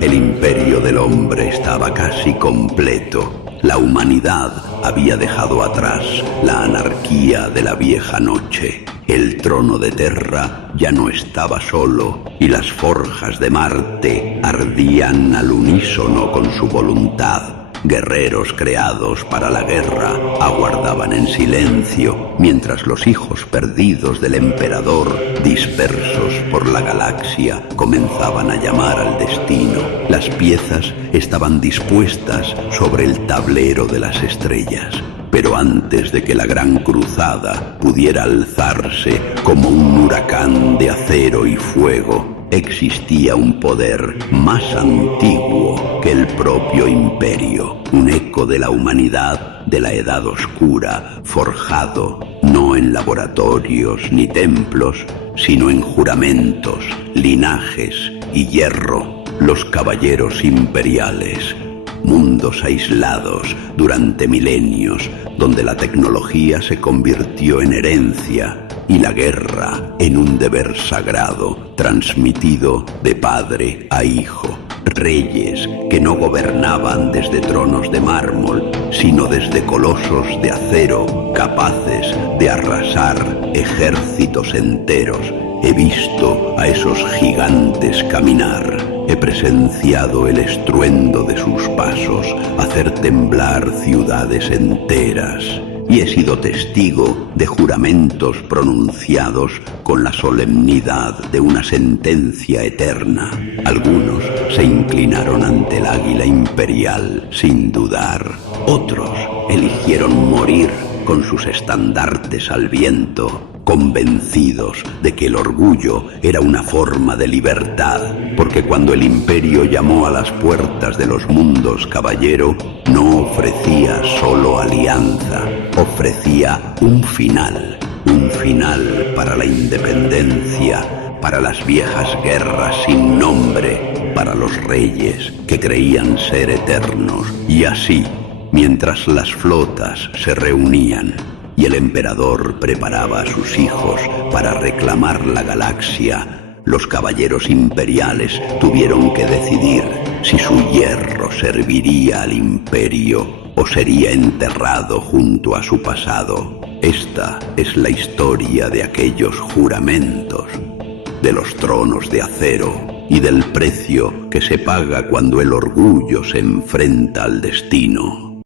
El imperio del hombre estaba casi completo. La humanidad había dejado atrás la anarquía de la vieja noche. El trono de Terra ya no estaba solo y las forjas de Marte ardían al unísono con su voluntad. Guerreros creados para la guerra aguardaban en silencio, mientras los hijos perdidos del emperador, dispersos por la galaxia, comenzaban a llamar al destino. Las piezas estaban dispuestas sobre el tablero de las estrellas. Pero antes de que la gran cruzada pudiera alzarse como un huracán de acero y fuego, existía un poder más antiguo que el propio imperio, un eco de la humanidad de la Edad Oscura, forjado no en laboratorios ni templos, sino en juramentos, linajes y hierro, los caballeros imperiales. Mundos aislados durante milenios, donde la tecnología se convirtió en herencia y la guerra en un deber sagrado transmitido de padre a hijo. Reyes que no gobernaban desde tronos de mármol, sino desde colosos de acero, capaces de arrasar ejércitos enteros. He visto a esos gigantes caminar. He presenciado el estruendo de sus pasos hacer temblar ciudades enteras. Y he sido testigo de juramentos pronunciados con la solemnidad de una sentencia eterna. Algunos se inclinaron ante el águila imperial sin dudar. Otros eligieron morir con sus estandartes al viento, convencidos de que el orgullo era una forma de libertad, porque cuando el imperio llamó a las puertas de los mundos, caballero, no ofrecía solo alianza, ofrecía un final para la independencia, para las viejas guerras sin nombre, para los reyes que creían ser eternos. Y así, mientras las flotas se reunían y el emperador preparaba a sus hijos para reclamar la galaxia, los caballeros imperiales tuvieron que decidir si su hierro serviría al imperio o sería enterrado junto a su pasado. Esta es la historia de aquellos juramentos, de los tronos de acero y del precio que se paga cuando el orgullo se enfrenta al destino.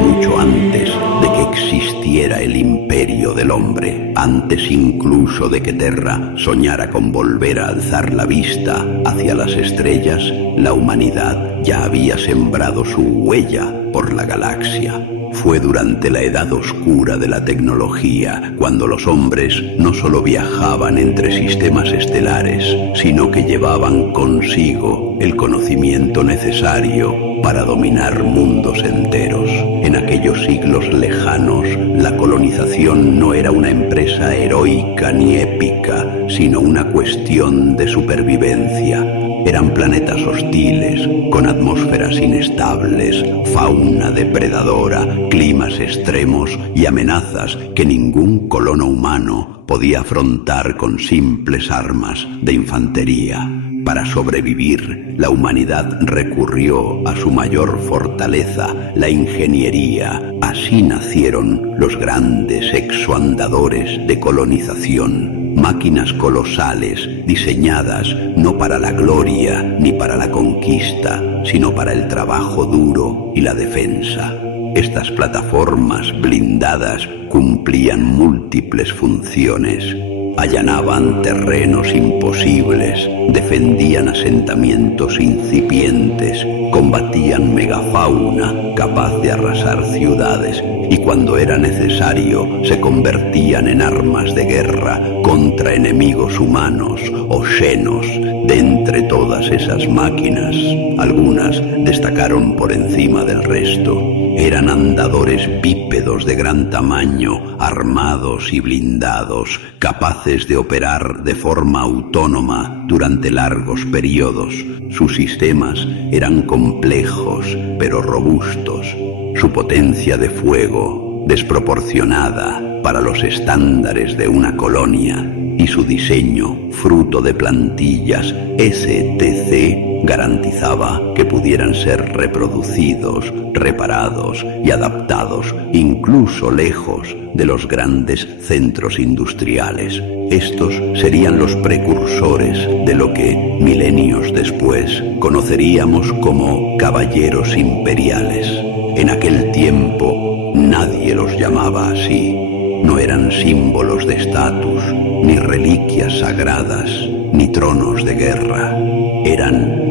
Mucho antes de que existiera el imperio del hombre, antes incluso de que Terra soñara con volver a alzar la vista hacia las estrellas, la humanidad ya había sembrado su huella por la galaxia. Fue durante la Edad Oscura de la tecnología cuando los hombres no solo viajaban entre sistemas estelares, sino que llevaban consigo el conocimiento necesario para dominar mundos enteros. En aquellos siglos lejanos, la colonización no era una empresa heroica ni épica, sino una cuestión de supervivencia. Eran planetas hostiles, con atmósferas inestables, fauna depredadora, climas extremos y amenazas que ningún colono humano podía afrontar con simples armas de infantería. Para sobrevivir, la humanidad recurrió a su mayor fortaleza, la ingeniería. Así nacieron los grandes exoandadores de colonización, máquinas colosales diseñadas no para la gloria ni para la conquista, sino para el trabajo duro y la defensa. Estas plataformas blindadas cumplían múltiples funciones. Allanaban terrenos imposibles, defendían asentamientos incipientes, combatían megafauna capaz de arrasar ciudades y cuando era necesario se convertían en armas de guerra contra enemigos humanos o xenos De entre todas esas máquinas, algunas destacaron por encima del resto. Eran andadores bípedos de gran tamaño, armados y blindados, capaces de operar de forma autónoma durante largos periodos. Sus sistemas eran complejos, pero robustos. Su potencia de fuego, desproporcionada para los estándares de una colonia, y su diseño, fruto de plantillas STC, garantizaba que pudieran ser reproducidos, reparados y adaptados incluso lejos de los grandes centros industriales. Estos serían los precursores de lo que, milenios después, conoceríamos como caballeros imperiales. En aquel tiempo nadie los llamaba así. No eran símbolos de estatus, ni reliquias sagradas, ni tronos de guerra. Eran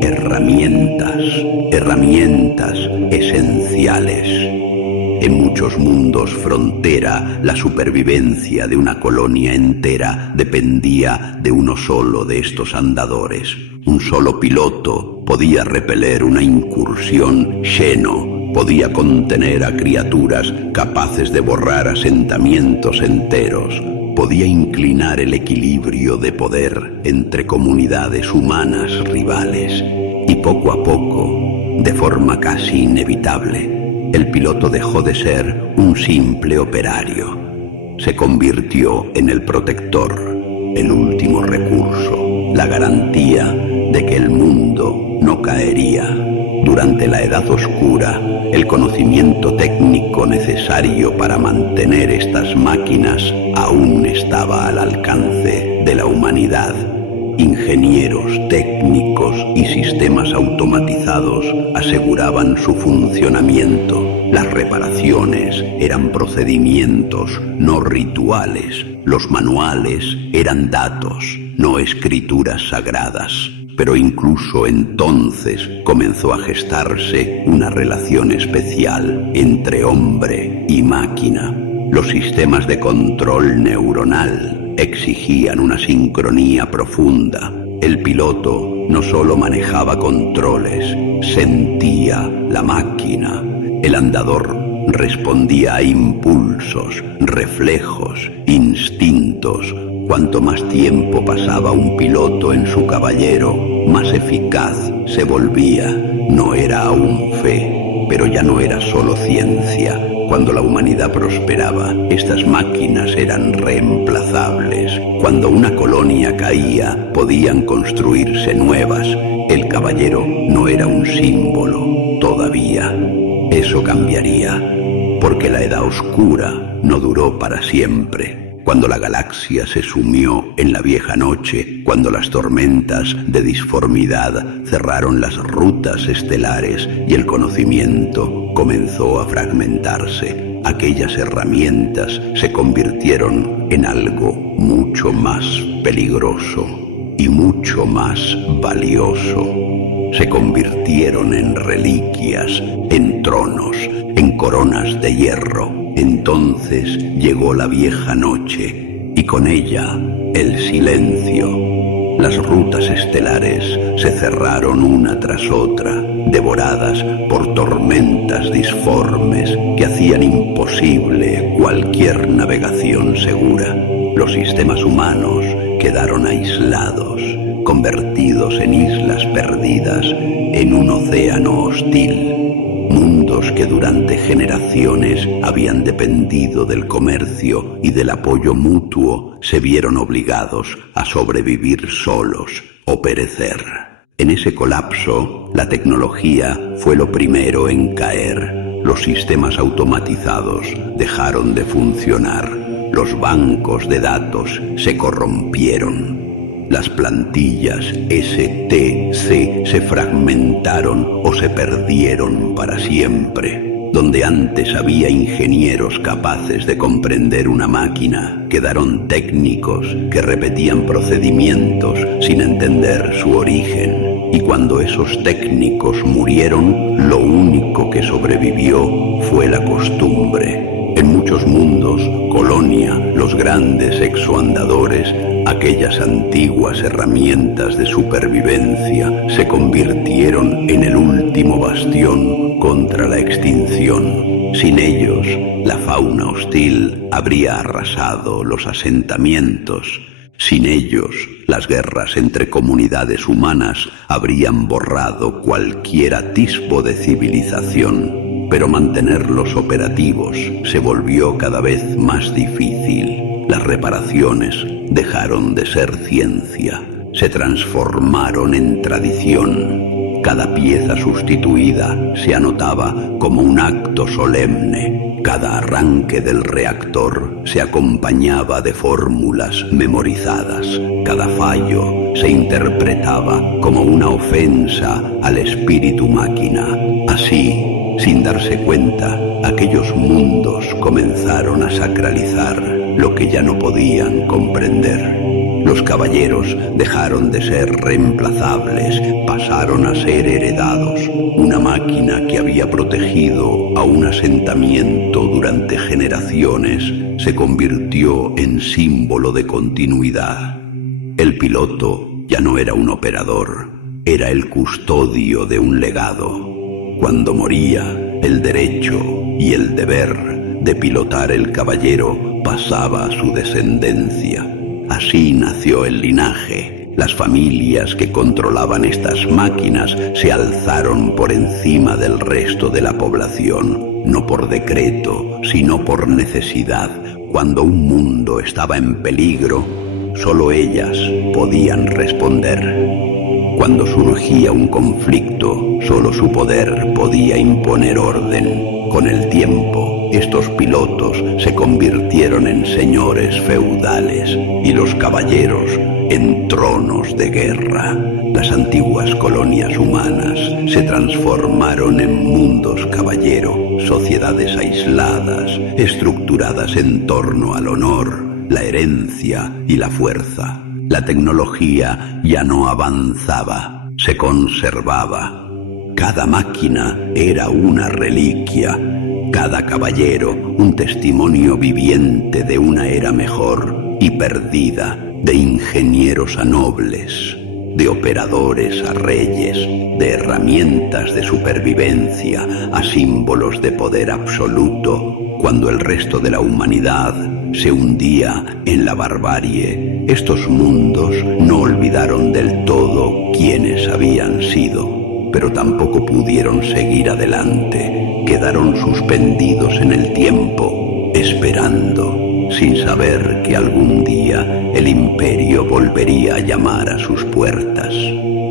herramientas esenciales. En muchos mundos frontera, la supervivencia de una colonia entera dependía de uno solo de estos andadores. Un solo piloto podía repeler una incursión Xeno. Podía contener a criaturas capaces de borrar asentamientos enteros. Podía inclinar el equilibrio de poder entre comunidades humanas rivales. Y poco a poco, de forma casi inevitable, el piloto dejó de ser un simple operario. Se convirtió en el protector, el último recurso, la garantía de que el mundo no caería. Durante la Edad Oscura, el conocimiento técnico necesario para mantener estas máquinas aún estaba al alcance de la humanidad. Ingenieros, técnicos y sistemas automatizados aseguraban su funcionamiento. Las reparaciones eran procedimientos, no rituales. Los manuales eran datos, no escrituras sagradas. Pero incluso entonces comenzó a gestarse una relación especial entre hombre y máquina. Los sistemas de control neuronal exigían una sincronía profunda. El piloto no solo manejaba controles, sentía la máquina. El andador respondía a impulsos, reflejos, instintos. Cuanto más tiempo pasaba un piloto en su caballero, más eficaz se volvía. No era aún fe, pero ya no era solo ciencia. Cuando la humanidad prosperaba, estas máquinas eran reemplazables. Cuando una colonia caía, podían construirse nuevas. El caballero no era un símbolo, todavía. Eso cambiaría, porque la Edad Oscura no duró para siempre. Cuando la galaxia se sumió en la vieja noche, cuando las tormentas de disformidad cerraron las rutas estelares y el conocimiento comenzó a fragmentarse, aquellas herramientas se convirtieron en algo mucho más peligroso y mucho más valioso. Se convirtieron en reliquias, en tronos, en coronas de hierro. Entonces llegó la vieja noche y con ella el silencio. Las rutas estelares se cerraron una tras otra, devoradas por tormentas disformes que hacían imposible cualquier navegación segura. Los sistemas humanos quedaron aislados, convertidos en islas perdidas en un océano hostil. Mundos que durante generaciones habían dependido del comercio y del apoyo mutuo se vieron obligados a sobrevivir solos o perecer. En ese colapso, la tecnología fue lo primero en caer. Los sistemas automatizados dejaron de funcionar. Los bancos de datos se corrompieron. Las plantillas STC se fragmentaron o se perdieron para siempre. Donde antes había ingenieros capaces de comprender una máquina, quedaron técnicos que repetían procedimientos sin entender su origen. Y cuando esos técnicos murieron, lo único que sobrevivió fue la costumbre. En muchos mundos, Colonia, los grandes exoandadores, aquellas antiguas herramientas de supervivencia, se convirtieron en el último bastión contra la extinción. Sin ellos, la fauna hostil habría arrasado los asentamientos. Sin ellos, las guerras entre comunidades humanas habrían borrado cualquier atisbo de civilización. Pero mantenerlos operativos se volvió cada vez más difícil. Las reparaciones dejaron de ser ciencia, se transformaron en tradición. Cada pieza sustituida se anotaba como un acto solemne. Cada arranque del reactor se acompañaba de fórmulas memorizadas. Cada fallo se interpretaba como una ofensa al espíritu máquina. Así, sin darse cuenta, aquellos mundos comenzaron a sacralizar lo que ya no podían comprender. Los caballeros dejaron de ser reemplazables, pasaron a ser heredados. Una máquina que había protegido a un asentamiento durante generaciones se convirtió en símbolo de continuidad. El piloto ya no era un operador, era el custodio de un legado. Cuando moría, el derecho y el deber de pilotar el caballero pasaba a su descendencia. Así nació el linaje. Las familias que controlaban estas máquinas se alzaron por encima del resto de la población, no por decreto, sino por necesidad. Cuando un mundo estaba en peligro, solo ellas podían responder. Cuando surgía un conflicto, solo su poder podía imponer orden. Con el tiempo, estos pilotos se convirtieron en señores feudales y los caballeros en tronos de guerra. Las antiguas colonias humanas se transformaron en mundos caballero, sociedades aisladas, estructuradas en torno al honor, la herencia y la fuerza. La tecnología ya no avanzaba, se conservaba. Cada máquina era una reliquia, cada caballero un testimonio viviente de una era mejor y perdida, de ingenieros a nobles, de operadores a reyes, de herramientas de supervivencia a símbolos de poder absoluto. Cuando el resto de la humanidad se hundía en la barbarie, estos mundos no olvidaron del todo quiénes habían sido, pero tampoco pudieron seguir adelante. Quedaron suspendidos en el tiempo, esperando, sin saber que algún día el imperio volvería a llamar a sus puertas.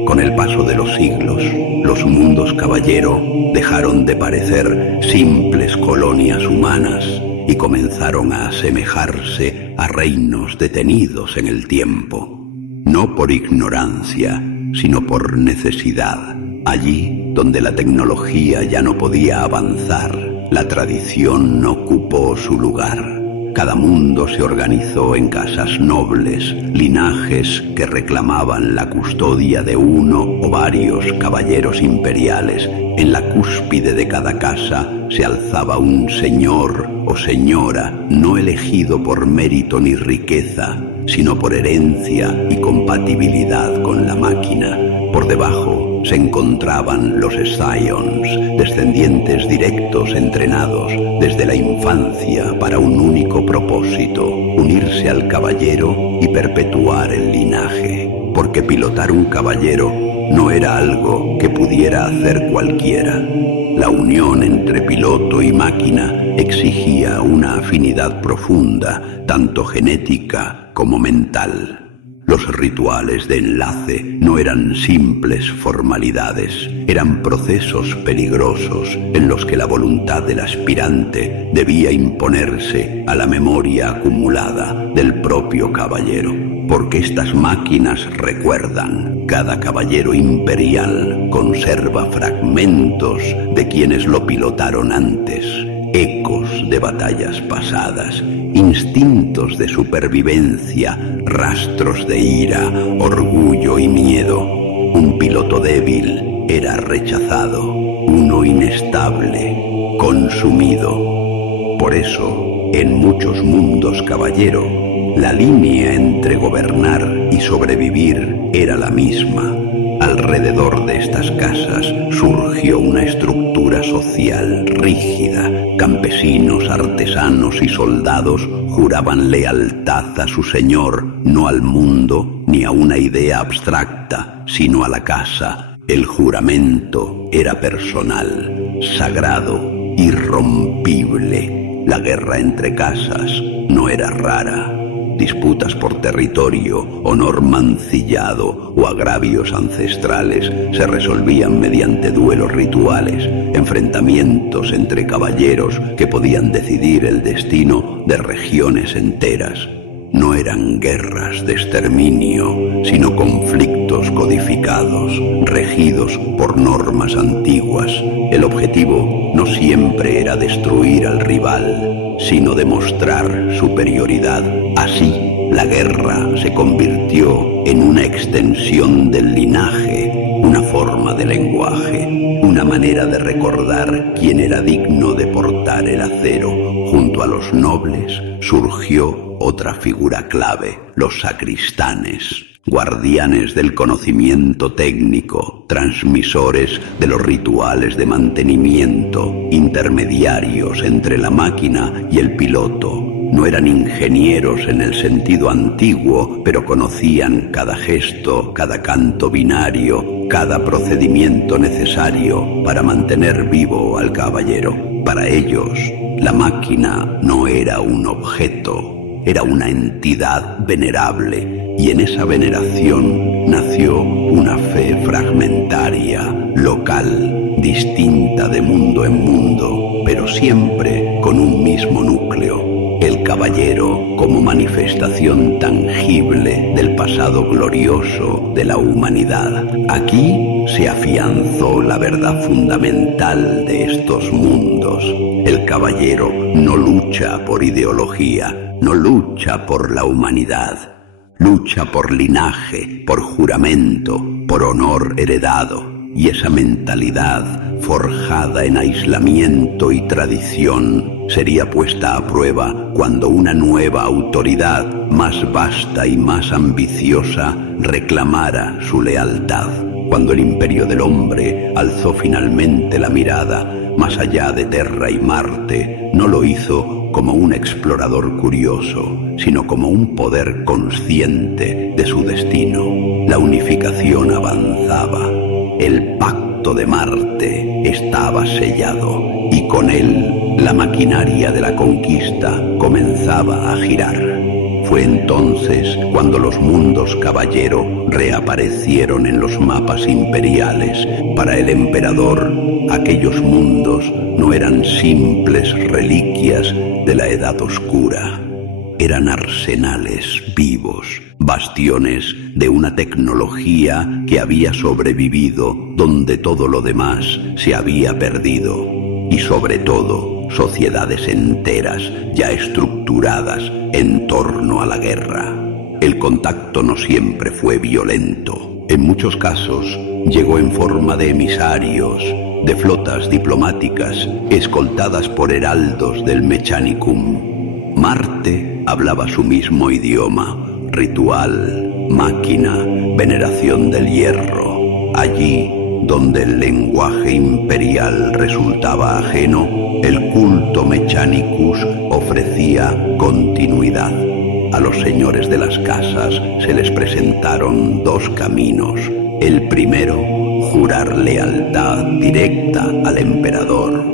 Con el paso de los siglos, los mundos caballero dejaron de parecer simples colonias humanas y comenzaron a asemejarse a reinos detenidos en el tiempo, no por ignorancia, sino por necesidad. Allí donde la tecnología ya no podía avanzar, la tradición no ocupó su lugar. Cada mundo se organizó en casas nobles, linajes que reclamaban la custodia de uno o varios caballeros imperiales. En la cúspide de cada casa se alzaba un señor o señora, no elegido por mérito ni riqueza, sino por herencia y compatibilidad con la máquina. Por debajo se encontraban los Scions, descendientes directos entrenados desde la infancia para un único propósito: unirse al caballero y perpetuar el linaje. Porque pilotar un caballero no era algo que pudiera hacer cualquiera. La unión entre piloto y máquina exigía una afinidad profunda, tanto genética como mental. Los rituales de enlace no eran simples formalidades, eran procesos peligrosos en los que la voluntad del aspirante debía imponerse a la memoria acumulada del propio caballero. Porque estas máquinas recuerdan, cada caballero imperial conserva fragmentos de quienes lo pilotaron antes, ecos de batallas pasadas, instintos de supervivencia, rastros de ira, orgullo y miedo. Un piloto débil era rechazado, uno inestable, consumido. Por eso, en muchos mundos, caballero, la línea entre gobernar y sobrevivir era la misma. Alrededor de estas casas surgió una estructura social rígida. Campesinos, artesanos y soldados juraban lealtad a su señor, no al mundo ni a una idea abstracta, sino a la casa. El juramento era personal, sagrado, irrompible. La guerra entre casas no era rara. Disputas por territorio, honor mancillado o agravios ancestrales se resolvían mediante duelos rituales, enfrentamientos entre caballeros que podían decidir el destino de regiones enteras. No eran guerras de exterminio, sino conflictos codificados, regidos por normas antiguas. El objetivo no siempre era destruir al rival, sino demostrar superioridad. Así, la guerra se convirtió en una extensión del linaje, una forma de lenguaje, una manera de recordar quién era digno de portar el acero. Junto a los nobles surgió otra figura clave, los sacristanes, guardianes del conocimiento técnico, transmisores de los rituales de mantenimiento, intermediarios entre la máquina y el piloto. No eran ingenieros en el sentido antiguo, pero conocían cada gesto, cada canto binario, cada procedimiento necesario para mantener vivo al caballero. Para ellos, la máquina no era un objeto, era una entidad venerable, y en esa veneración nació una fe fragmentaria, local, distinta de mundo en mundo, pero siempre con un mismo núcleo. El caballero como manifestación tangible del pasado glorioso de la humanidad. Aquí se afianzó la verdad fundamental de estos mundos. El caballero no lucha por ideología, no lucha por la humanidad. Lucha por linaje, por juramento, por honor heredado. Y esa mentalidad, forjada en aislamiento y tradición, sería puesta a prueba cuando una nueva autoridad, más vasta y más ambiciosa, reclamara su lealtad. Cuando el imperio del hombre alzó finalmente la mirada más allá de Terra y Marte, no lo hizo como un explorador curioso, sino como un poder consciente de su destino. La unificación avanzaba. El pacto de Marte estaba sellado y con él la maquinaria de la conquista comenzaba a girar. Fue entonces cuando los mundos caballero reaparecieron en los mapas imperiales. Para el emperador, aquellos mundos no eran simples reliquias de la Edad Oscura. Eran arsenales vivos, bastiones de una tecnología que había sobrevivido donde todo lo demás se había perdido. Y sobre todo, sociedades enteras ya estructuradas en torno a la guerra. El contacto no siempre fue violento. En muchos casos llegó en forma de emisarios, de flotas diplomáticas escoltadas por heraldos del Mechanicum. Marte hablaba su mismo idioma, ritual, máquina, veneración del hierro. Allí, donde el lenguaje imperial resultaba ajeno, el culto Mechanicus ofrecía continuidad. A los señores de las casas se les presentaron dos caminos. El primero, jurar lealtad directa al emperador,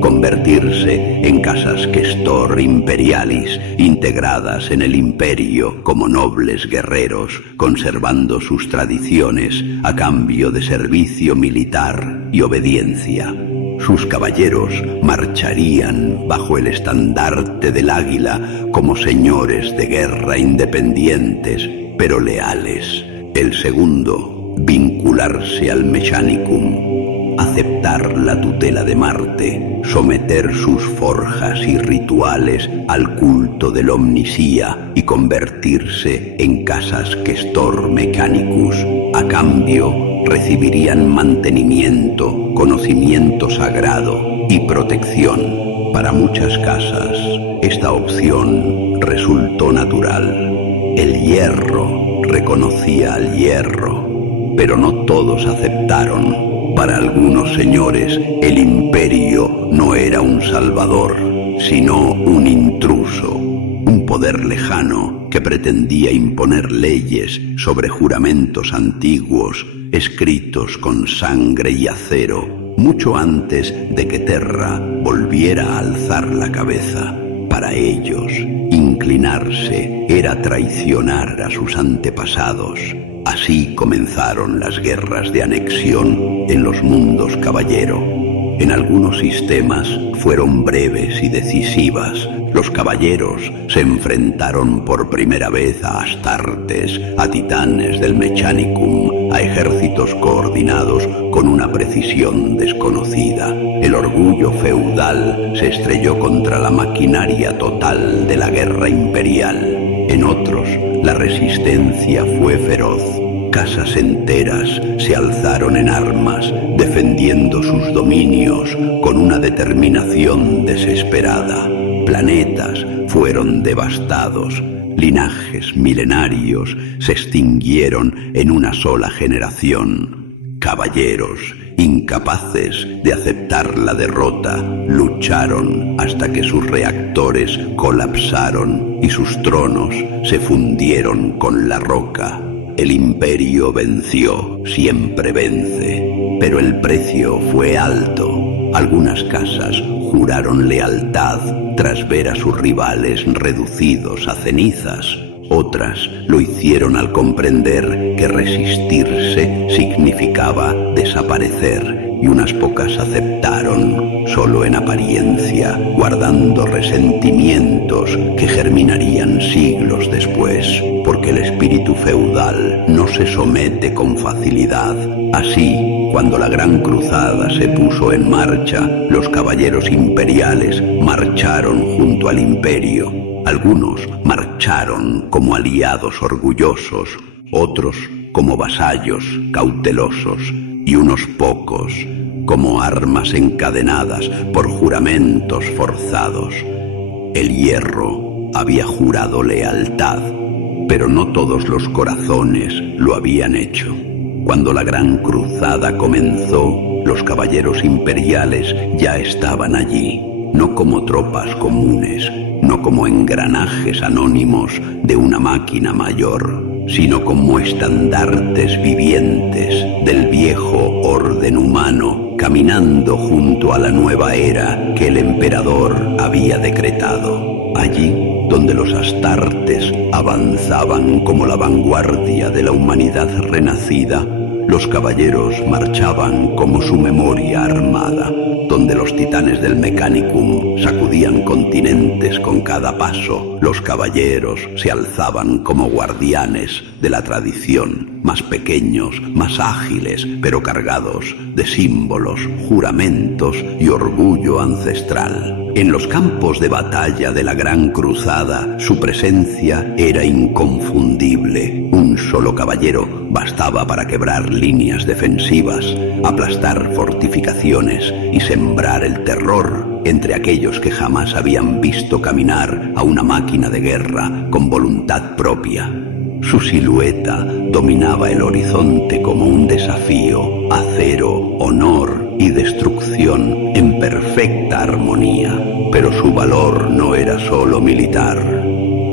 convertirse en casas Questor Imperialis, integradas en el imperio como nobles guerreros, conservando sus tradiciones a cambio de servicio militar y obediencia. Sus caballeros marcharían bajo el estandarte del águila como señores de guerra independientes, pero leales. El segundo, vincularse al Mechanicum, aceptar la tutela de Marte, someter sus forjas y rituales al culto del Omnisía y convertirse en casas Questor Mechanicus. A cambio, recibirían mantenimiento, conocimiento sagrado y protección. Para muchas casas, esta opción resultó natural. El hierro reconocía al hierro, pero no todos aceptaron. Para algunos señores, el imperio no era un salvador, sino un intruso, un poder lejano que pretendía imponer leyes sobre juramentos antiguos, escritos con sangre y acero, mucho antes de que Terra volviera a alzar la cabeza. Para ellos, inclinarse era traicionar a sus antepasados. Así comenzaron las guerras de anexión en los mundos caballero. En algunos sistemas fueron breves y decisivas. Los caballeros se enfrentaron por primera vez a Astartes, a titanes del Mechanicum, a ejércitos coordinados con una precisión desconocida. El orgullo feudal se estrelló contra la maquinaria total de la guerra imperial. En otros, la resistencia fue feroz. Casas enteras se alzaron en armas, defendiendo sus dominios con una determinación desesperada. Planetas fueron devastados, linajes milenarios se extinguieron en una sola generación. Caballeros, incapaces de aceptar la derrota, lucharon hasta que sus reactores colapsaron y sus tronos se fundieron con la roca. El imperio venció, siempre vence, pero el precio fue alto. Algunas casas juraron lealtad tras ver a sus rivales reducidos a cenizas. Otras lo hicieron al comprender que resistirse significaba desaparecer, y unas pocas aceptaron, solo en apariencia, guardando resentimientos que germinarían siglos después, porque el espíritu feudal no se somete con facilidad. Así, cuando la Gran Cruzada se puso en marcha, los caballeros imperiales marcharon junto al imperio. Algunos marcharon como aliados orgullosos, otros como vasallos cautelosos, y unos pocos como armas encadenadas por juramentos forzados. El hierro había jurado lealtad, pero no todos los corazones lo habían hecho. Cuando la Gran Cruzada comenzó, los caballeros imperiales ya estaban allí, no como tropas comunes, no como engranajes anónimos de una máquina mayor, sino como estandartes vivientes del viejo orden humano, caminando junto a la nueva era que el emperador había decretado. Allí, donde los Astartes avanzaban como la vanguardia de la humanidad renacida, los caballeros marchaban como su memoria armada. Donde los titanes del Mechanicum sacudían continentes con cada paso, los caballeros se alzaban como guardianes de la tradición, más pequeños, más ágiles, pero cargados de símbolos, juramentos y orgullo ancestral. En los campos de batalla de la Gran Cruzada, su presencia era inconfundible. Un solo caballero bastaba para quebrar líneas defensivas, aplastar fortificaciones y sembrar el terror entre aquellos que jamás habían visto caminar a una máquina de guerra con voluntad propia. Su silueta dominaba el horizonte como un desafío, acero, honor y destrucción en perfecta armonía. Pero su valor no era solo militar.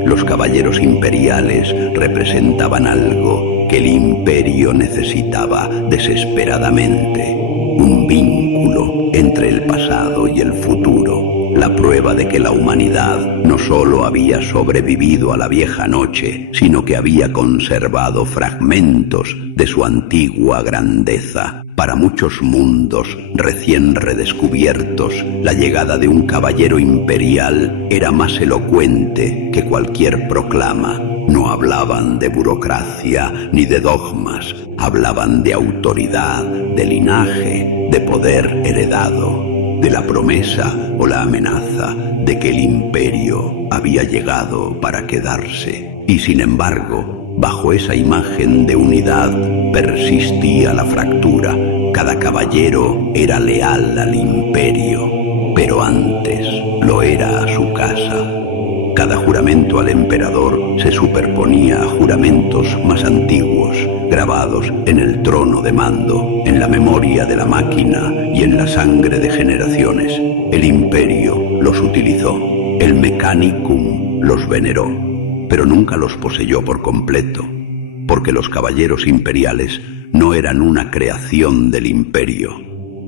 Los caballeros imperiales representaban algo que el imperio necesitaba desesperadamente: un vínculo entre el pasado y el futuro. La prueba de que la humanidad no solo había sobrevivido a la vieja noche, sino que había conservado fragmentos de su antigua grandeza. Para muchos mundos recién redescubiertos, la llegada de un caballero imperial era más elocuente que cualquier proclama. No hablaban de burocracia ni de dogmas, hablaban de autoridad, de linaje, de poder heredado, de la promesa o la amenaza de que el imperio había llegado para quedarse. Y sin embargo, bajo esa imagen de unidad persistía la fractura. Cada caballero era leal al imperio. pero antes lo era a su casa. Cada juramento al emperador se superponía a juramentos más antiguos, grabados en el trono de mando, en la memoria de la máquina y en la sangre de generaciones. El imperio los utilizó, el Mechanicum los veneró, pero nunca los poseyó por completo, porque los caballeros imperiales no eran una creación del imperio,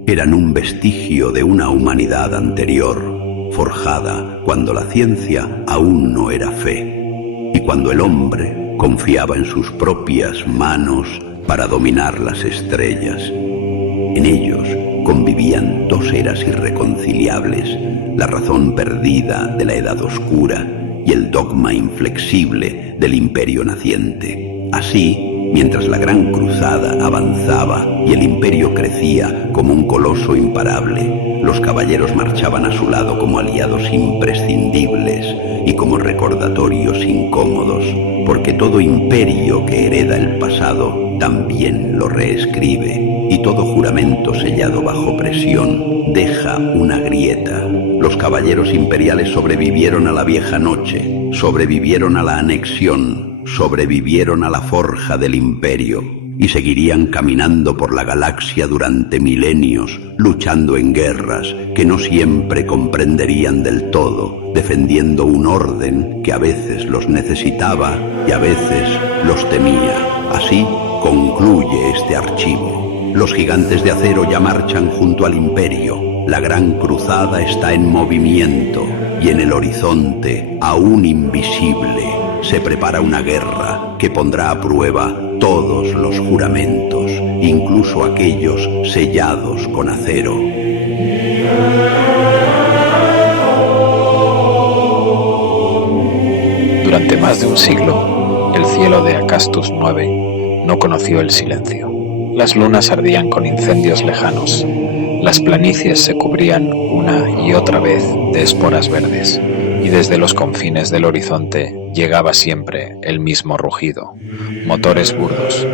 eran un vestigio de una humanidad anterior, forjada cuando la ciencia aún no era fe, y cuando el hombre confiaba en sus propias manos para dominar las estrellas. En ellos convivían dos eras irreconciliables, la razón perdida de la Edad Oscura y el dogma inflexible del imperio naciente. Así, mientras la Gran Cruzada avanzaba y el imperio crecía como un coloso imparable, los caballeros marchaban a su lado como aliados imprescindibles y como recordatorios incómodos, porque todo imperio que hereda el pasado también lo reescribe, y todo juramento sellado bajo presión deja una grieta. Los caballeros imperiales sobrevivieron a la vieja noche, sobrevivieron a la anexión, sobrevivieron a la forja del imperio y seguirían caminando por la galaxia durante milenios, luchando en guerras que no siempre comprenderían del todo, defendiendo un orden que a veces los necesitaba y a veces los temía. Así concluye este archivo. Los gigantes de acero ya marchan junto al imperio. La Gran Cruzada está en movimiento y en el horizonte, aún invisible, se prepara una guerra que pondrá a prueba todos los juramentos, incluso aquellos sellados con acero. Durante más de un siglo, el cielo de Acastus IX no conoció el silencio. Las lunas ardían con incendios lejanos. Las planicies se cubrían una y otra vez de esporas verdes, y desde los confines del horizonte llegaba siempre el mismo rugido, motores burdos,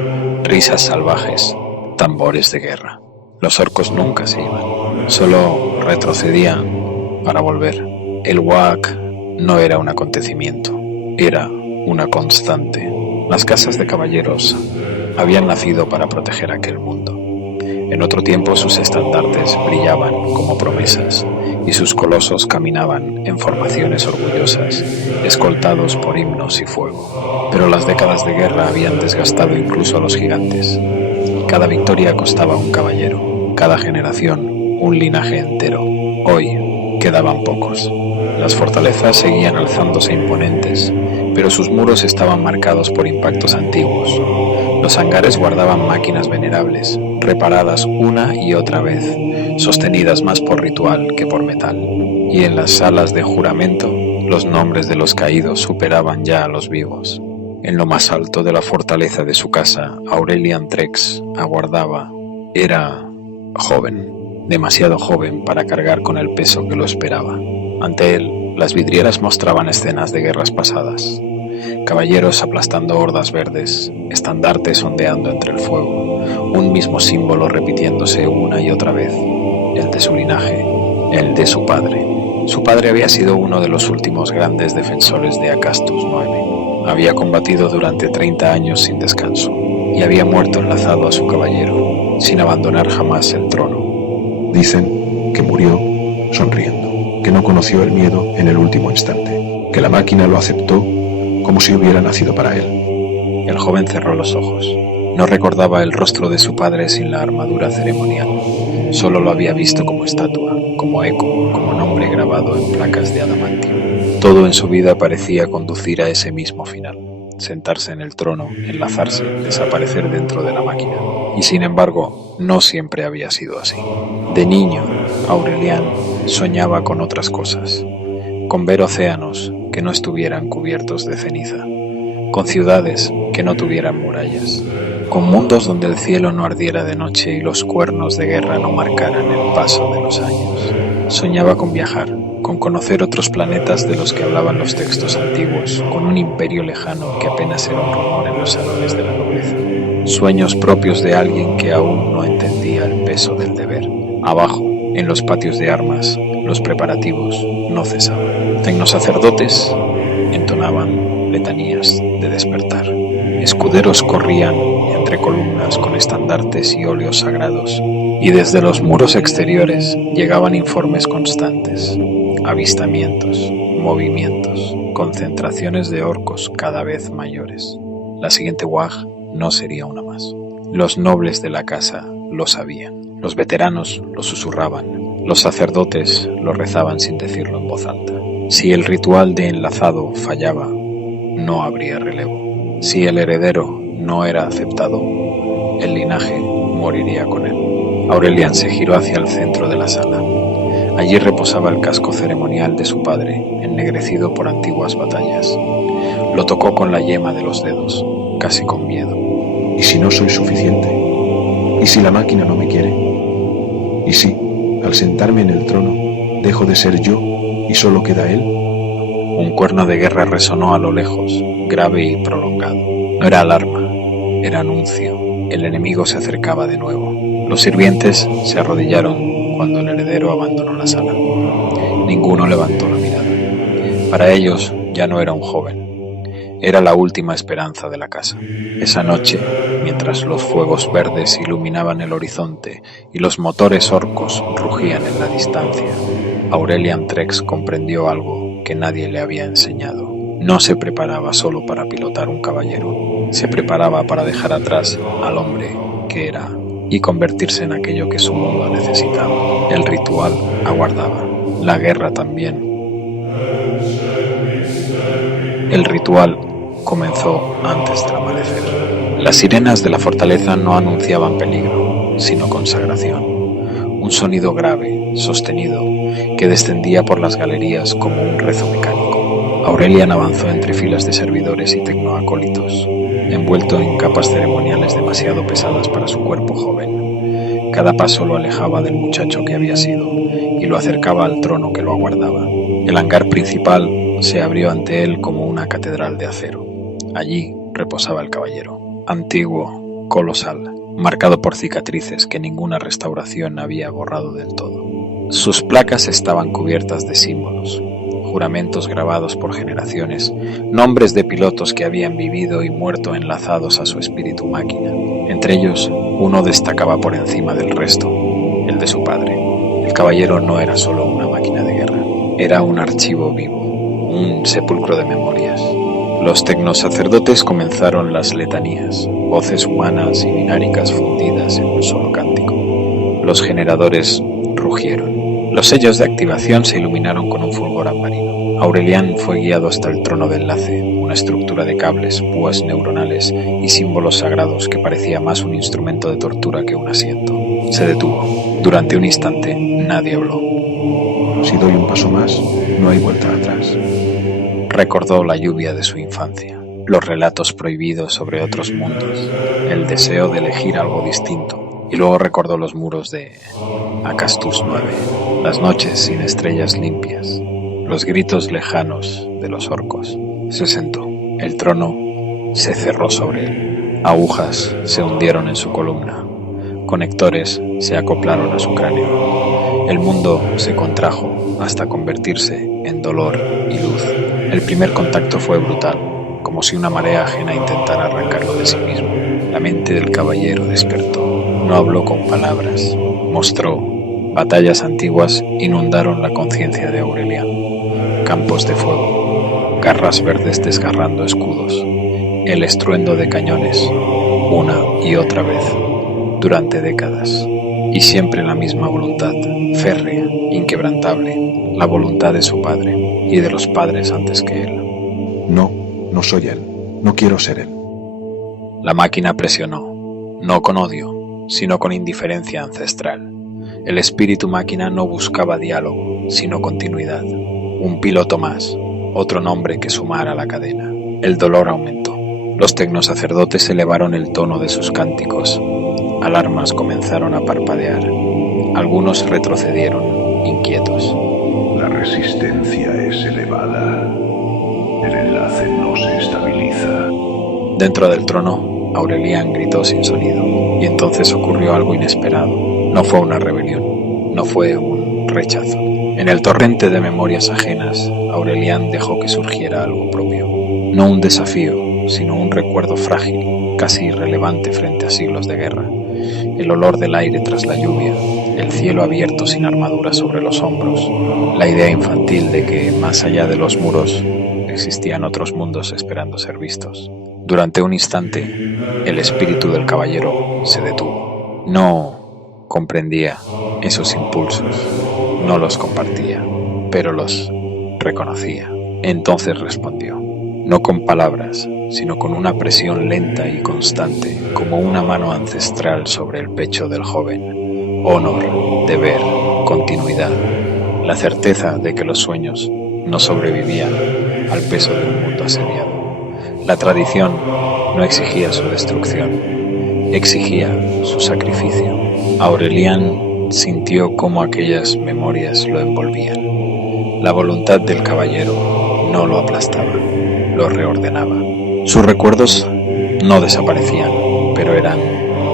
risas salvajes, tambores de guerra. Los orcos nunca se iban, solo retrocedían para volver. El Waak no era un acontecimiento, era una constante. Las casas de caballeros habían nacido para proteger aquel mundo. En otro tiempo sus estandartes brillaban como promesas y sus colosos caminaban en formaciones orgullosas, escoltados por himnos y fuego. Pero las décadas de guerra habían desgastado incluso a los gigantes. Cada victoria costaba un caballero, cada generación un linaje entero. Hoy quedaban pocos. Las fortalezas seguían alzándose imponentes, pero sus muros estaban marcados por impactos antiguos. Los hangares guardaban máquinas venerables, reparadas una y otra vez, sostenidas más por ritual que por metal. Y en las salas de juramento, los nombres de los caídos superaban ya a los vivos. En lo más alto de la fortaleza de su casa, Aurelian Trex aguardaba. Era joven, demasiado joven para cargar con el peso que lo esperaba. Ante él, las vidrieras mostraban escenas de guerras pasadas. Caballeros aplastando hordas verdes, estandartes ondeando entre el fuego, un mismo símbolo repitiéndose una y otra vez, el de su linaje, el de su padre. Su padre había sido uno de los últimos grandes defensores de Acastus IX. Había combatido durante 30 años sin descanso y había muerto enlazado a su caballero, sin abandonar jamás el trono. Dicen que murió sonriendo, que no conoció el miedo en el último instante, que la máquina lo aceptó como si hubiera nacido para él. El joven cerró los ojos. No recordaba el rostro de su padre sin la armadura ceremonial. Solo lo había visto como estatua, como eco, como nombre grabado en placas de adamantio. Todo en su vida parecía conducir a ese mismo final. Sentarse en el trono, enlazarse, desaparecer dentro de la máquina. Y sin embargo, no siempre había sido así. De niño, Aurelian soñaba con otras cosas. Con ver océanos que no estuvieran cubiertos de ceniza, con ciudades que no tuvieran murallas, con mundos donde el cielo no ardiera de noche y los cuernos de guerra no marcaran el paso de los años. Soñaba con viajar, con conocer otros planetas de los que hablaban los textos antiguos, con un imperio lejano que apenas era un rumor en los salones de la nobleza. Sueños propios de alguien que aún no entendía el peso del deber. Abajo, En los patios de armas, los preparativos no cesaban. Tecnosacerdotes entonaban letanías de despertar. Escuderos corrían entre columnas con estandartes y óleos sagrados, y desde los muros exteriores llegaban informes constantes, avistamientos, movimientos, concentraciones de orcos cada vez mayores. La siguiente Wag no sería una más. Los nobles de la casa lo sabían, los veteranos lo susurraban, los sacerdotes lo rezaban sin decirlo en voz alta. Si el ritual de enlazado fallaba, no habría relevo. Si el heredero no era aceptado, el linaje moriría con él. Aurelian se giró hacia el centro de la sala. Allí reposaba el casco ceremonial de su padre, ennegrecido por antiguas batallas. Lo tocó con la yema de los dedos, casi con miedo. ¿Y si no soy suficiente? ¿Y si la máquina no me quiere? ¿Y si, al sentarme en el trono, dejo de ser yo y solo queda él? Un cuerno de guerra resonó a lo lejos, grave y prolongado. No era alarma, era anuncio. El enemigo se acercaba de nuevo. Los sirvientes se arrodillaron cuando el heredero abandonó la sala. Ninguno levantó la mirada. Para ellos ya no era un joven. Era la última esperanza de la casa. Esa noche, mientras los fuegos verdes iluminaban el horizonte y los motores orcos rugían en la distancia, Aurelian Trex comprendió algo que nadie le había enseñado. No se preparaba solo para pilotar un caballero, se preparaba para dejar atrás al hombre que era y convertirse en aquello que su mundo necesitaba. El ritual aguardaba, la guerra también. El ritual comenzó antes del amanecer. Las sirenas de la fortaleza no anunciaban peligro, sino consagración. Un sonido grave, sostenido, que descendía por las galerías como un rezo mecánico. Aurelian avanzó entre filas de servidores y tecnoacólitos, envuelto en capas ceremoniales demasiado pesadas para su cuerpo joven. Cada paso lo alejaba del muchacho que había sido y lo acercaba al trono que lo aguardaba. El hangar principal se abrió ante él como una catedral de acero. Allí reposaba el caballero, antiguo, colosal, marcado por cicatrices que ninguna restauración había borrado del todo. Sus placas estaban cubiertas de símbolos, juramentos grabados por generaciones, nombres de pilotos que habían vivido y muerto enlazados a su espíritu máquina. Entre ellos, uno destacaba por encima del resto, el de su padre. El caballero no era solo una máquina de guerra, era un archivo vivo, un sepulcro de memorias. Los tecnosacerdotes comenzaron las letanías, voces humanas y bináricas fundidas en un solo cántico. Los generadores rugieron. Los sellos de activación se iluminaron con un fulgor ambarino. Aurelian fue guiado hasta el trono de enlace, una estructura de cables, púas neuronales y símbolos sagrados que parecía más un instrumento de tortura que un asiento. Se detuvo. Durante un instante, nadie habló. Si doy un paso más, no hay vuelta atrás. Recordó la lluvia de su infancia, los relatos prohibidos sobre otros mundos, el deseo de elegir algo distinto, y luego recordó los muros de Acastus 9, las noches sin estrellas limpias, los gritos lejanos de los orcos. Se sentó. El trono se cerró sobre él. Agujas se hundieron en su columna. Conectores se acoplaron a su cráneo. El mundo se contrajo hasta convertirse en dolor y luz. El primer contacto fue brutal, como si una marea ajena intentara arrancarlo de sí mismo. La mente del caballero despertó. No habló con palabras, mostró. Batallas antiguas inundaron la conciencia de Aurelian. Campos de fuego, garras verdes desgarrando escudos, el estruendo de cañones, una y otra vez, durante décadas. Y siempre la misma voluntad, férrea, inquebrantable, la voluntad de su padre y de los padres antes que él. No, no soy él, no quiero ser él. La máquina presionó, no con odio, sino con indiferencia ancestral. El espíritu máquina no buscaba diálogo, sino continuidad. Un piloto más, otro nombre que sumar a la cadena. El dolor aumentó. Los tecnosacerdotes elevaron el tono de sus cánticos. Alarmas comenzaron a parpadear. Algunos retrocedieron, inquietos. La resistencia es elevada. El enlace no se estabiliza. Dentro del trono, Aurelian gritó sin sonido, y entonces ocurrió algo inesperado. No fue una rebelión, no fue un rechazo. En el torrente de memorias ajenas, Aurelian dejó que surgiera algo propio. No un desafío, sino un recuerdo frágil, casi irrelevante frente a siglos de guerra. El olor del aire tras la lluvia, el cielo abierto sin armadura sobre los hombros, la idea infantil de que, más allá de los muros, existían otros mundos esperando ser vistos. Durante un instante, el espíritu del caballero se detuvo. No comprendía esos impulsos, no los compartía, pero los reconocía. Entonces respondió, no con palabras, sino con una presión lenta y constante, como una mano ancestral sobre el pecho del joven. Honor, deber, continuidad, la certeza de que los sueños no sobrevivían al peso de un mundo asediado. La tradición no exigía su destrucción, exigía su sacrificio. Aurelian sintió cómo aquellas memorias lo envolvían. La voluntad del caballero no lo aplastaba, lo reordenaba. Sus recuerdos no desaparecían, pero eran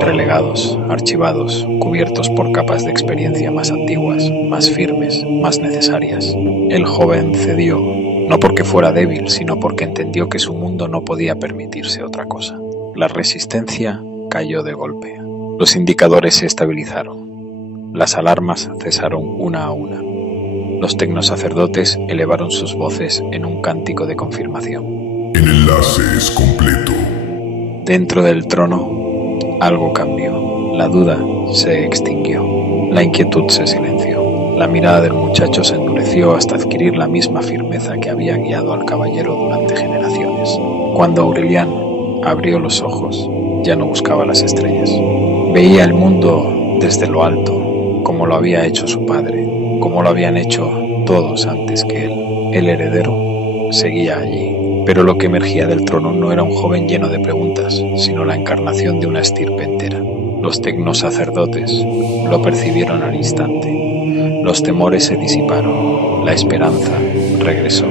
relegados, archivados, cubiertos por capas de experiencia más antiguas, más firmes, más necesarias. El joven cedió, no porque fuera débil, sino porque entendió que su mundo no podía permitirse otra cosa. La resistencia cayó de golpe. Los indicadores se estabilizaron. Las alarmas cesaron una a una. Los tecnosacerdotes elevaron sus voces en un cántico de confirmación. El enlace es completo. Dentro del trono, algo cambió. La duda se extinguió. La inquietud se silenció. La mirada del muchacho se endureció hasta adquirir la misma firmeza que había guiado al caballero durante generaciones. Cuando Aurelian abrió los ojos, ya no buscaba las estrellas. Veía el mundo desde lo alto, como lo había hecho su padre, como lo habían hecho todos antes que él. El heredero seguía allí, pero lo que emergía del trono no era un joven lleno de preguntas, sino la encarnación de una estirpe entera. Los tecnosacerdotes lo percibieron al instante. Los temores se disiparon, la esperanza regresó.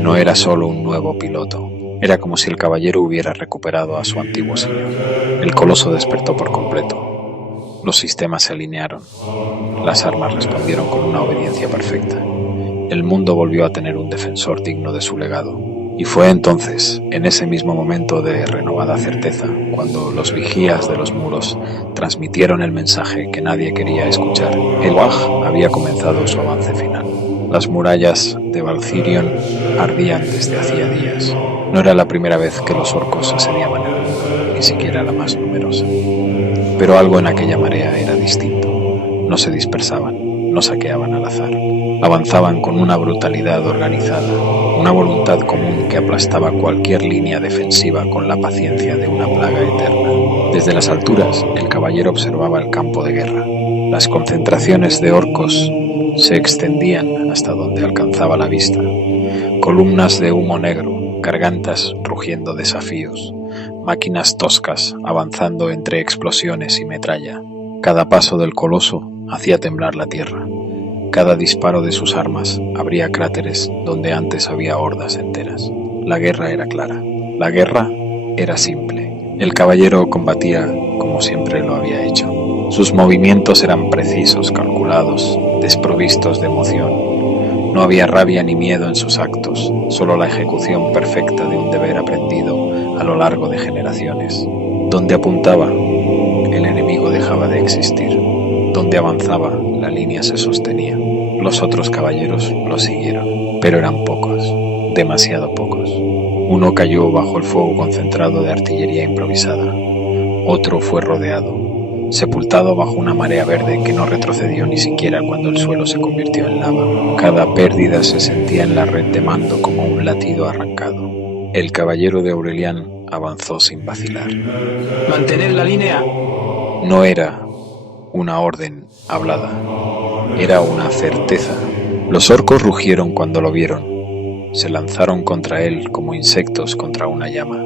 No era solo un nuevo piloto, era como si el caballero hubiera recuperado a su antiguo señor. El coloso despertó por completo. Los sistemas se alinearon, las armas respondieron con una obediencia perfecta. El mundo volvió a tener un defensor digno de su legado. Y fue entonces, en ese mismo momento de renovada certeza, cuando los vigías de los muros transmitieron el mensaje que nadie quería escuchar. El Waj había comenzado su avance final. Las murallas de Valcirion ardían desde hacía días. No era la primera vez que los orcos asediaban el mundo, ni siquiera la más numerosa. Pero algo en aquella marea era distinto. No se dispersaban, no saqueaban al azar. Avanzaban con una brutalidad organizada, una voluntad común que aplastaba cualquier línea defensiva con la paciencia de una plaga eterna. Desde las alturas, el caballero observaba el campo de guerra. Las concentraciones de orcos se extendían hasta donde alcanzaba la vista. Columnas de humo negro, gargantas rugiendo desafíos, máquinas toscas avanzando entre explosiones y metralla. Cada paso del coloso hacía temblar la tierra. Cada disparo de sus armas abría cráteres donde antes había hordas enteras. La guerra era clara. La guerra era simple. El caballero combatía como siempre lo había hecho. Sus movimientos eran precisos, calculados, desprovistos de emoción. No había rabia ni miedo en sus actos, solo la ejecución perfecta de un deber aprendido a lo largo de generaciones. Donde apuntaba, el enemigo dejaba de existir. Donde avanzaba, la línea se sostenía. Los otros caballeros lo siguieron, pero eran pocos, demasiado pocos. Uno cayó bajo el fuego concentrado de artillería improvisada. Otro fue rodeado, sepultado bajo una marea verde que no retrocedió ni siquiera cuando el suelo se convirtió en lava. Cada pérdida se sentía en la red de mando como un latido arrancado. El caballero de Aurelian avanzó sin vacilar. ¡Mantened la línea! No era una orden hablada, era una certeza. Los orcos rugieron cuando lo vieron. Se lanzaron contra él como insectos contra una llama.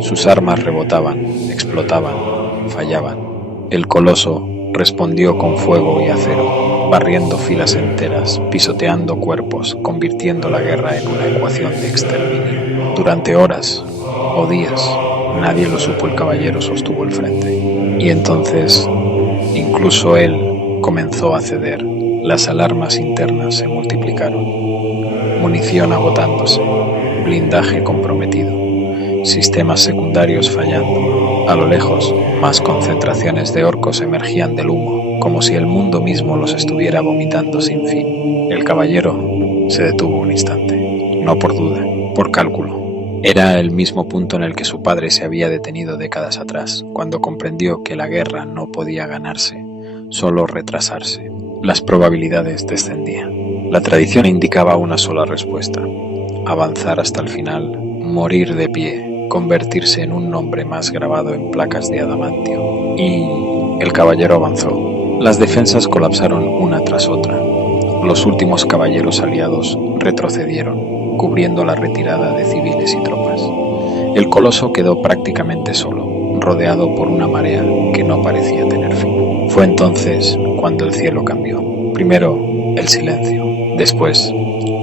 Sus armas rebotaban, explotaban, fallaban. El coloso respondió con fuego y acero, barriendo filas enteras, pisoteando cuerpos, convirtiendo la guerra en una ecuación de exterminio. Durante horas o días, nadie lo supo, el caballero sostuvo el frente. Y entonces, incluso él comenzó a ceder. Las alarmas internas se multiplicaron. Munición agotándose, blindaje comprometido, sistemas secundarios fallando. A lo lejos, más concentraciones de orcos emergían del humo, como si el mundo mismo los estuviera vomitando sin fin. El caballero se detuvo un instante, no por duda, por cálculo. Era el mismo punto en el que su padre se había detenido décadas atrás, cuando comprendió que la guerra no podía ganarse, solo retrasarse. Las probabilidades descendían. La tradición indicaba una sola respuesta: avanzar hasta el final, morir de pie, convertirse en un nombre más grabado en placas de adamantio. Y el caballero avanzó. Las defensas colapsaron una tras otra. Los últimos caballeros aliados retrocedieron, cubriendo la retirada de civiles y tropas. El coloso quedó prácticamente solo, rodeado por una marea que no parecía tener fin. Fue entonces cuando el cielo cambió. Primero, el silencio. Después,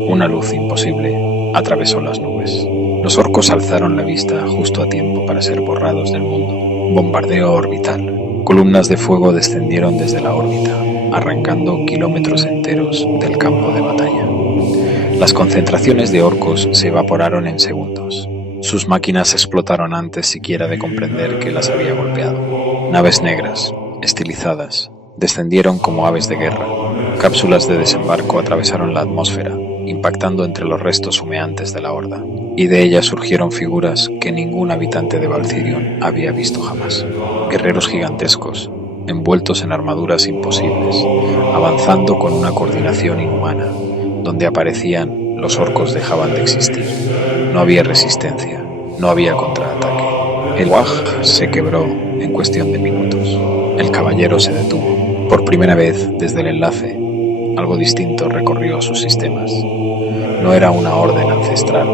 una luz imposible atravesó las nubes. Los orcos alzaron la vista justo a tiempo para ser borrados del mundo. Bombardeo orbital. Columnas de fuego descendieron desde la órbita, arrancando kilómetros enteros del campo de batalla. Las concentraciones de orcos se evaporaron en segundos. Sus máquinas explotaron antes siquiera de comprender que las había golpeado. Naves negras, estilizadas, descendieron como aves de guerra. Cápsulas de desembarco atravesaron la atmósfera, impactando entre los restos humeantes de la horda, y de ellas surgieron figuras que ningún habitante de Valcirion había visto jamás. Guerreros gigantescos, envueltos en armaduras imposibles, avanzando con una coordinación inhumana. Donde aparecían, los orcos dejaban de existir. No había resistencia, no había contraataque. El Waj se quebró en cuestión de minutos. El caballero se detuvo. Por primera vez desde el enlace, algo distinto recorrió sus sistemas. No era una orden ancestral,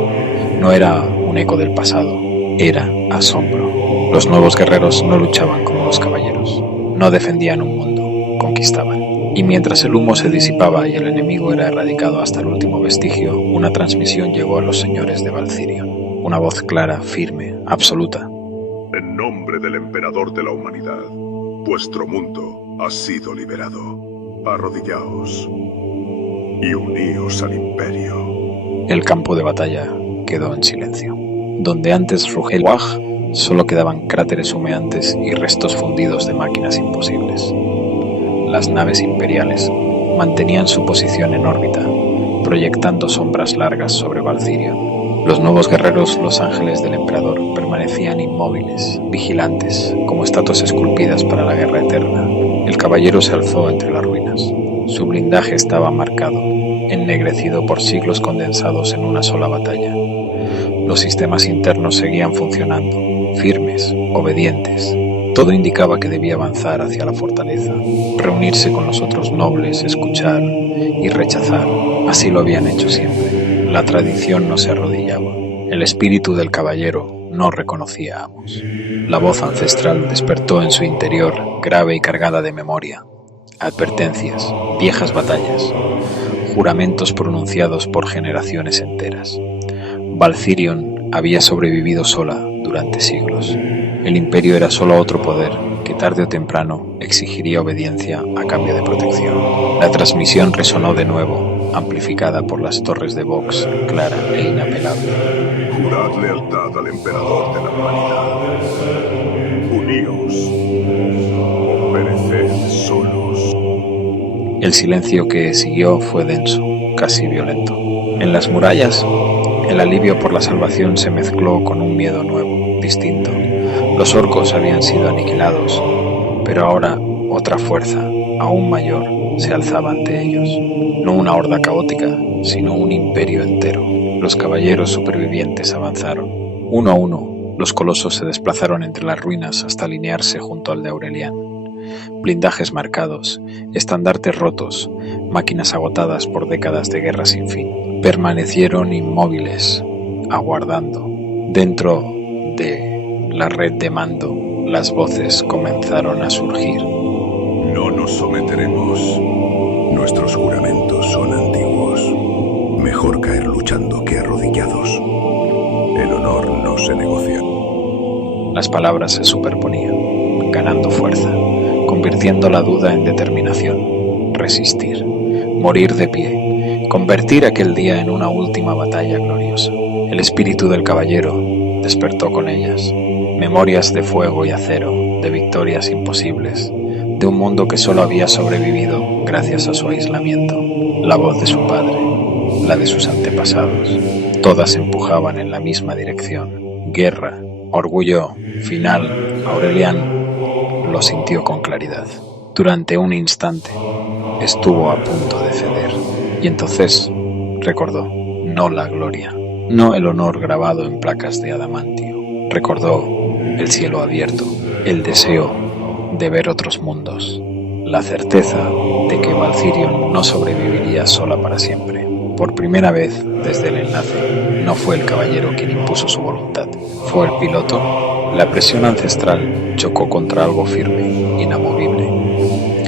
no era un eco del pasado, era asombro. Los nuevos guerreros no luchaban como los caballeros, no defendían un mundo, conquistaban. Y mientras el humo se disipaba y el enemigo era erradicado hasta el último vestigio, una transmisión llegó a los señores de Valcirion. Una voz clara, firme, absoluta. En nombre del emperador de la humanidad, vuestro mundo ha sido liberado. Arrodillaos y uníos al imperio. El campo de batalla quedó en silencio. Donde antes rugía el Waj, solo quedaban cráteres humeantes y restos fundidos de máquinas imposibles. Las naves imperiales mantenían su posición en órbita, proyectando sombras largas sobre Valcirion. Los nuevos guerreros, los ángeles del emperador, permanecían inmóviles, vigilantes, como estatuas esculpidas para la guerra eterna. El caballero se alzó entre las ruinas. Su blindaje estaba marcado, ennegrecido por siglos condensados en una sola batalla. Los sistemas internos seguían funcionando, firmes, obedientes. Todo indicaba que debía avanzar hacia la fortaleza, reunirse con los otros nobles, escuchar y rechazar. Así lo habían hecho siempre. La tradición no se arrodillaba. El espíritu del caballero no reconocía amos. La voz ancestral despertó en su interior, grave y cargada de memoria. Advertencias, viejas batallas, juramentos pronunciados por generaciones enteras. Valcirion había sobrevivido sola durante siglos. El imperio era solo otro poder que tarde o temprano exigiría obediencia a cambio de protección. La transmisión resonó de nuevo, amplificada por las torres de Vox, clara e inapelable. Jurad lealtad al emperador de la humanidad. Uníos o pereced solos. El silencio que siguió fue denso, casi violento. En las murallas, el alivio por la salvación se mezcló con un miedo nuevo, distinto. Los orcos habían sido aniquilados, pero ahora otra fuerza, aún mayor, se alzaba ante ellos. No una horda caótica, sino un imperio entero. Los caballeros supervivientes avanzaron. Uno a uno, los colosos se desplazaron entre las ruinas hasta alinearse junto al de Aurelian. Blindajes marcados, estandartes rotos, máquinas agotadas por décadas de guerra sin fin. Permanecieron inmóviles, aguardando. Dentro de la red de mando, las voces comenzaron a surgir. No nos someteremos. Nuestros juramentos son antiguos. Mejor caer luchando que arrodillados. El honor no se negocia. Las palabras se superponían, ganando fuerza, convirtiendo la duda en determinación, resistir, morir de pie, convertir aquel día en una última batalla gloriosa. El espíritu del caballero despertó con ellas, memorias de fuego y acero, de victorias imposibles, de un mundo que solo había sobrevivido gracias a su aislamiento, la voz de su padre, la de sus antepasados, todas empujaban en la misma dirección. Guerra, orgullo, final. Aurelian lo sintió con claridad. Durante un instante estuvo a punto de ceder, y entonces recordó, no la gloria, no el honor grabado en placas de adamantio, recordó el cielo abierto, el deseo de ver otros mundos, la certeza de que Valcirion no sobreviviría sola para siempre. Por primera vez desde el enlace, no fue el caballero quien impuso su voluntad, fue el piloto. La presión ancestral chocó contra algo firme, inamovible.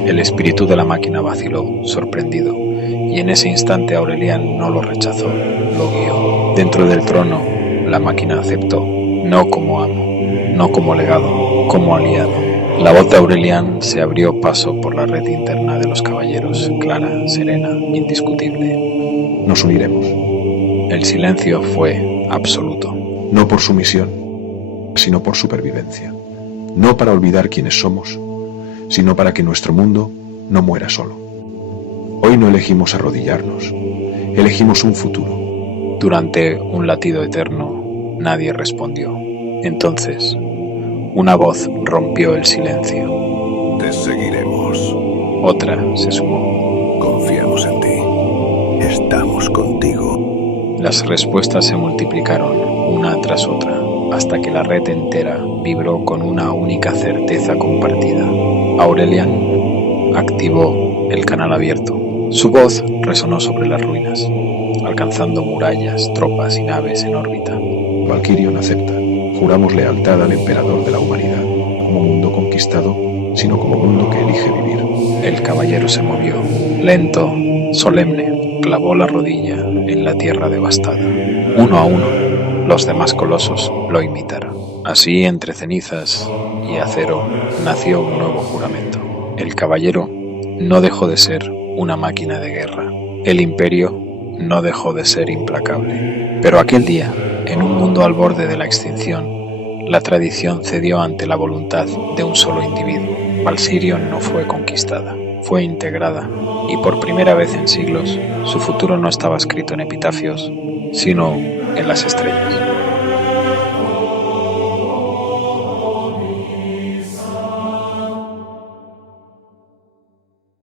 El espíritu de la máquina vaciló, sorprendido, y en ese instante Aurelian no lo rechazó, lo guió. Dentro del trono, la máquina aceptó, no como amo, no como legado, como aliado. La voz de Aurelian se abrió paso por la red interna de los caballeros, clara, serena, indiscutible. Nos uniremos. El silencio fue absoluto. No por sumisión, sino por supervivencia. No para olvidar quiénes somos, sino para que nuestro mundo no muera solo. Hoy no elegimos arrodillarnos, elegimos un futuro. Durante un latido eterno, nadie respondió. Entonces, una voz rompió el silencio. Te seguiremos. Otra se sumó. Confiamos en ti. Estamos contigo. Las respuestas se multiplicaron una tras otra, hasta que la red entera vibró con una única certeza compartida. Aurelian activó el canal abierto. Su voz resonó sobre las ruinas, alcanzando murallas, tropas y naves en órbita. Valcirion acepta. Juramos lealtad al emperador de la humanidad, como mundo conquistado, sino como mundo que elige vivir. El caballero se movió, lento, solemne, clavó la rodilla en la tierra devastada. Uno a uno, los demás colosos lo imitaron. Así, entre cenizas y acero, nació un nuevo juramento. El caballero no dejó de ser una máquina de guerra. El imperio no dejó de ser implacable. Pero aquel día, en un mundo al borde de la extinción, la tradición cedió ante la voluntad de un solo individuo. Valcirion no fue conquistada, fue integrada, y por primera vez en siglos, su futuro no estaba escrito en epitafios, sino en las estrellas.